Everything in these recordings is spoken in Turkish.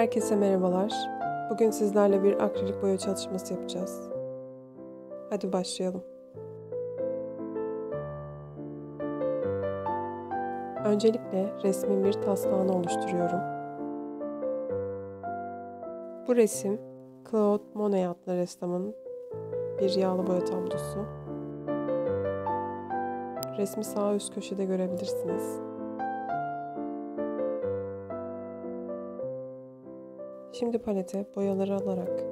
Herkese merhabalar. Bugün sizlerle bir akrilik boya çalışması yapacağız. Hadi başlayalım. Öncelikle resmin bir taslağını oluşturuyorum. Bu resim Claude Monet adlı ressamın bir yağlı boya tablosu. Resmi sağ üst köşede görebilirsiniz. Şimdi palete boyaları alarak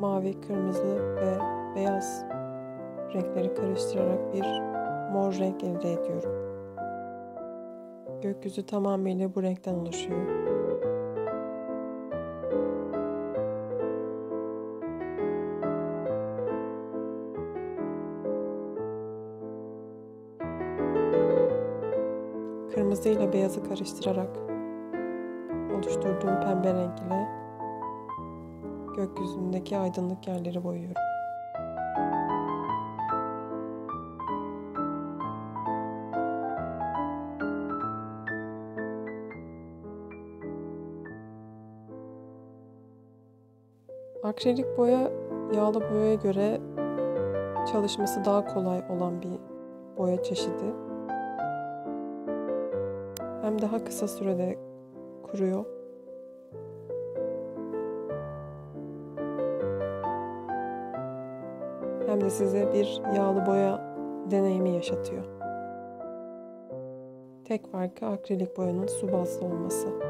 mavi, kırmızı ve beyaz renkleri karıştırarak bir mor renk elde ediyorum. Gökyüzü tamamıyla bu renkten oluşuyor. Kırmızı ile beyazı karıştırarak oluşturduğum pembe renk ile gökyüzündeki aydınlık yerleri boyuyorum. Akrilik boya yağlı boyaya göre çalışması daha kolay olan bir boya çeşidi. Hem daha kısa sürede kuruyor. Hem de size bir yağlı boya deneyimi yaşatıyor. Tek farkı akrilik boyanın su bazlı olması.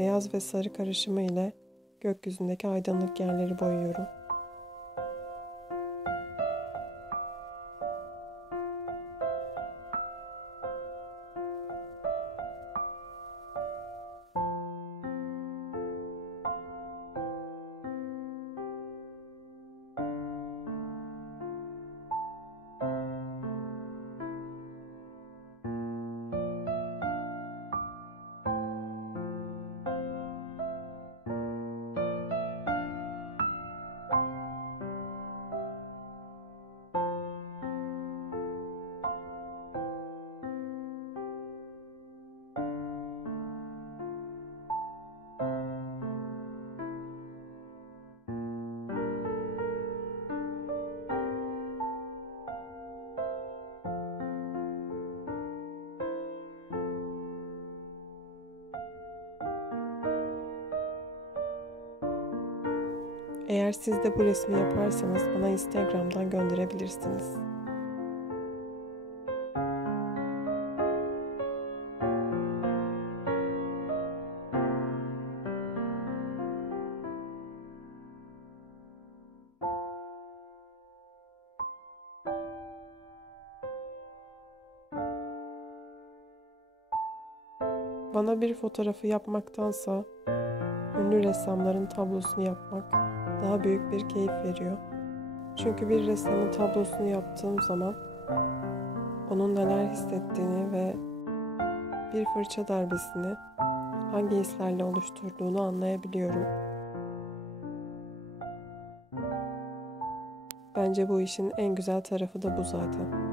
Beyaz ve sarı karışımı ile gökyüzündeki aydınlık yerleri boyuyorum. Eğer siz de bu resmi yaparsanız bana Instagram'dan gönderebilirsiniz. Bana bir fotoğrafı yapmaktansa ünlü ressamların tablosunu yapmak daha büyük bir keyif veriyor. Çünkü bir ressamın tablosunu yaptığım zaman onun neler hissettiğini ve bir fırça darbesini hangi hislerle oluşturduğunu anlayabiliyorum. Bence bu işin en güzel tarafı da bu zaten.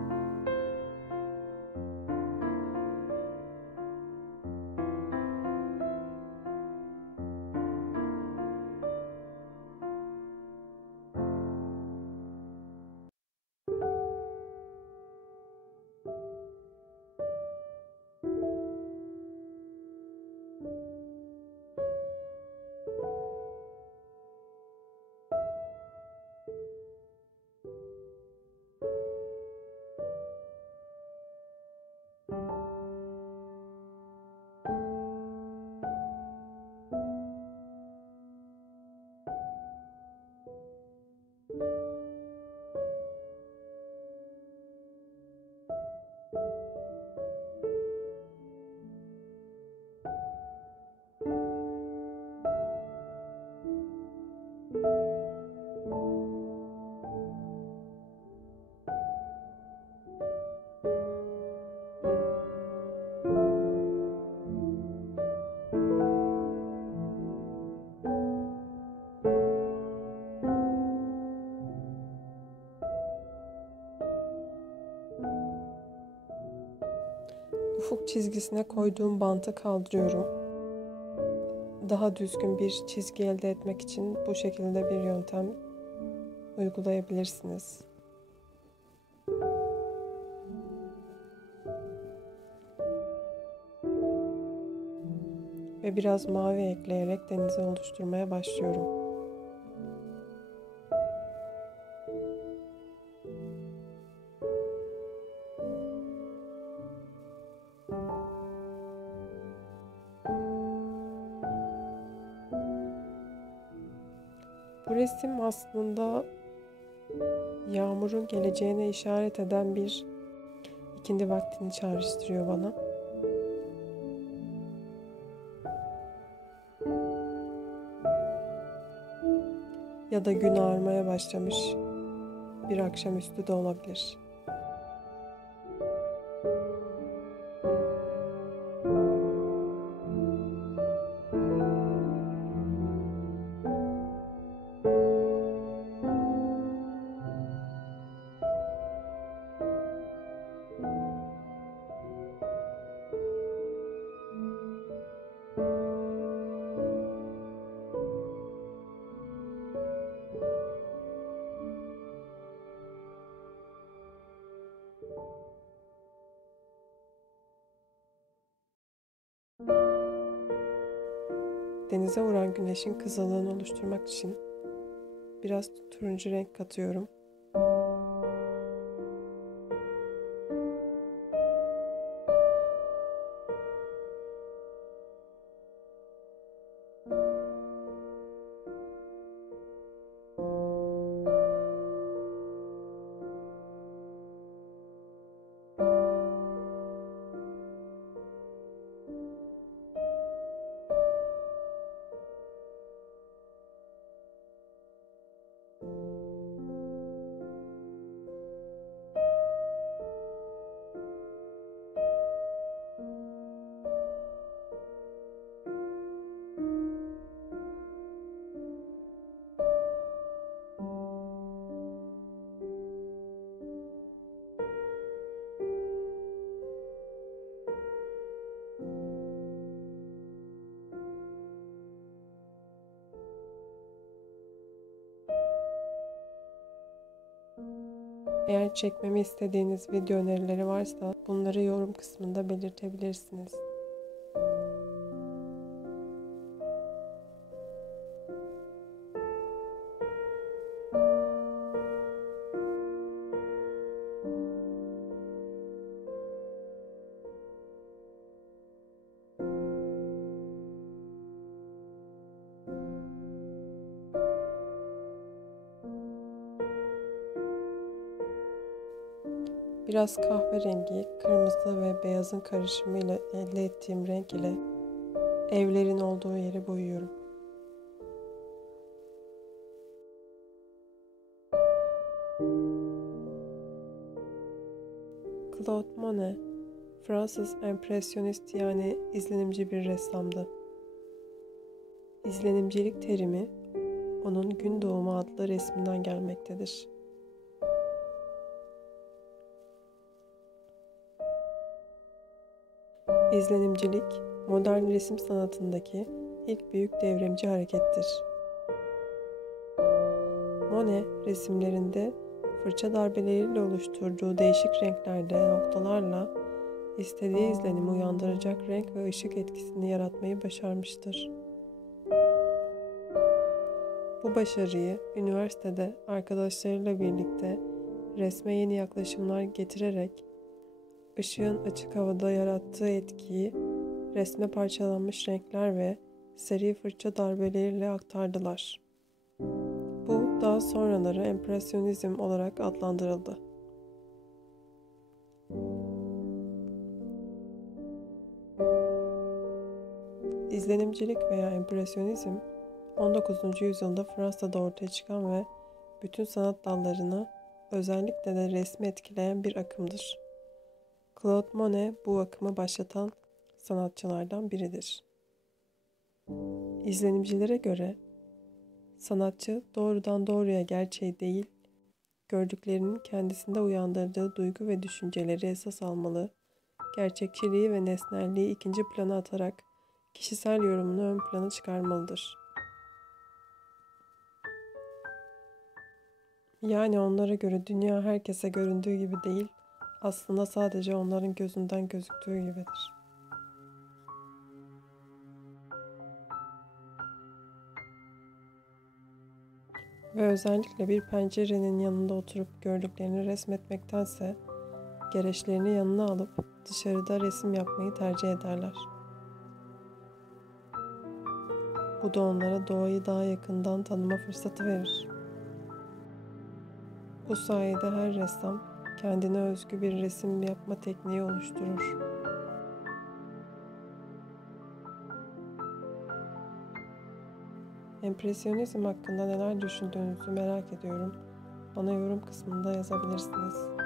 ufuk çizgisine koyduğum bantı kaldırıyorum. Daha düzgün bir çizgi elde etmek için bu şekilde bir yöntem uygulayabilirsiniz. Ve biraz mavi ekleyerek denizi oluşturmaya başlıyorum. Bu resim aslında yağmurun geleceğine işaret eden bir ikindi vaktini çağrıştırıyor bana. Ya da gün ağarmaya başlamış bir akşamüstü de olabilir. Denize vuran güneşin kızılığını oluşturmak için biraz turuncu renk katıyorum. Eğer çekmemi istediğiniz video önerileri varsa bunları yorum kısmında belirtebilirsiniz. Biraz kahverengi, kırmızı ve beyazın karışımıyla elde ettiğim renk ile evlerin olduğu yeri boyuyorum. Claude Monet, Fransız empresyonist yani izlenimci bir ressamdı. İzlenimcilik terimi onun Gün Doğumu adlı resminden gelmektedir. İzlenimcilik, modern resim sanatındaki ilk büyük devrimci harekettir. Monet, resimlerinde fırça darbeleriyle oluşturduğu değişik renklerde noktalarla istediği izlenimi uyandıracak renk ve ışık etkisini yaratmayı başarmıştır. Bu başarıyı üniversitede arkadaşlarıyla birlikte resme yeni yaklaşımlar getirerek ışığın açık havada yarattığı etkiyi resme parçalanmış renkler ve seri fırça darbeleriyle aktardılar. Bu daha sonraları empresyonizm olarak adlandırıldı. İzlenimcilik veya empresyonizm 19. yüzyılda Fransa'da ortaya çıkan ve bütün sanat dallarını özellikle de resmi etkileyen bir akımdır. Claude Monet bu akımı başlatan sanatçılardan biridir. İzlenimcilere göre sanatçı doğrudan doğruya gerçeği değil, gördüklerinin kendisinde uyandırdığı duygu ve düşünceleri esas almalı, gerçekçiliği ve nesnelliği ikinci plana atarak kişisel yorumunu ön plana çıkarmalıdır. Yani onlara göre dünya herkese göründüğü gibi değil, aslında sadece onların gözünden gözüktüğü gibidir. Ve özellikle bir pencerenin yanında oturup gördüklerini resmetmektense, gereçlerini yanına alıp dışarıda resim yapmayı tercih ederler. Bu da onlara doğayı daha yakından tanıma fırsatı verir. Bu sayede her ressam kendine özgü bir resim yapma tekniği oluşturur. Empresyonizm hakkında neler düşündüğünüzü merak ediyorum. Bana yorum kısmında yazabilirsiniz.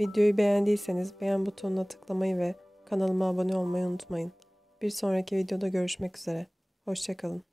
Videoyu beğendiyseniz beğen butonuna tıklamayı ve kanalıma abone olmayı unutmayın. Bir sonraki videoda görüşmek üzere. Hoşça kalın.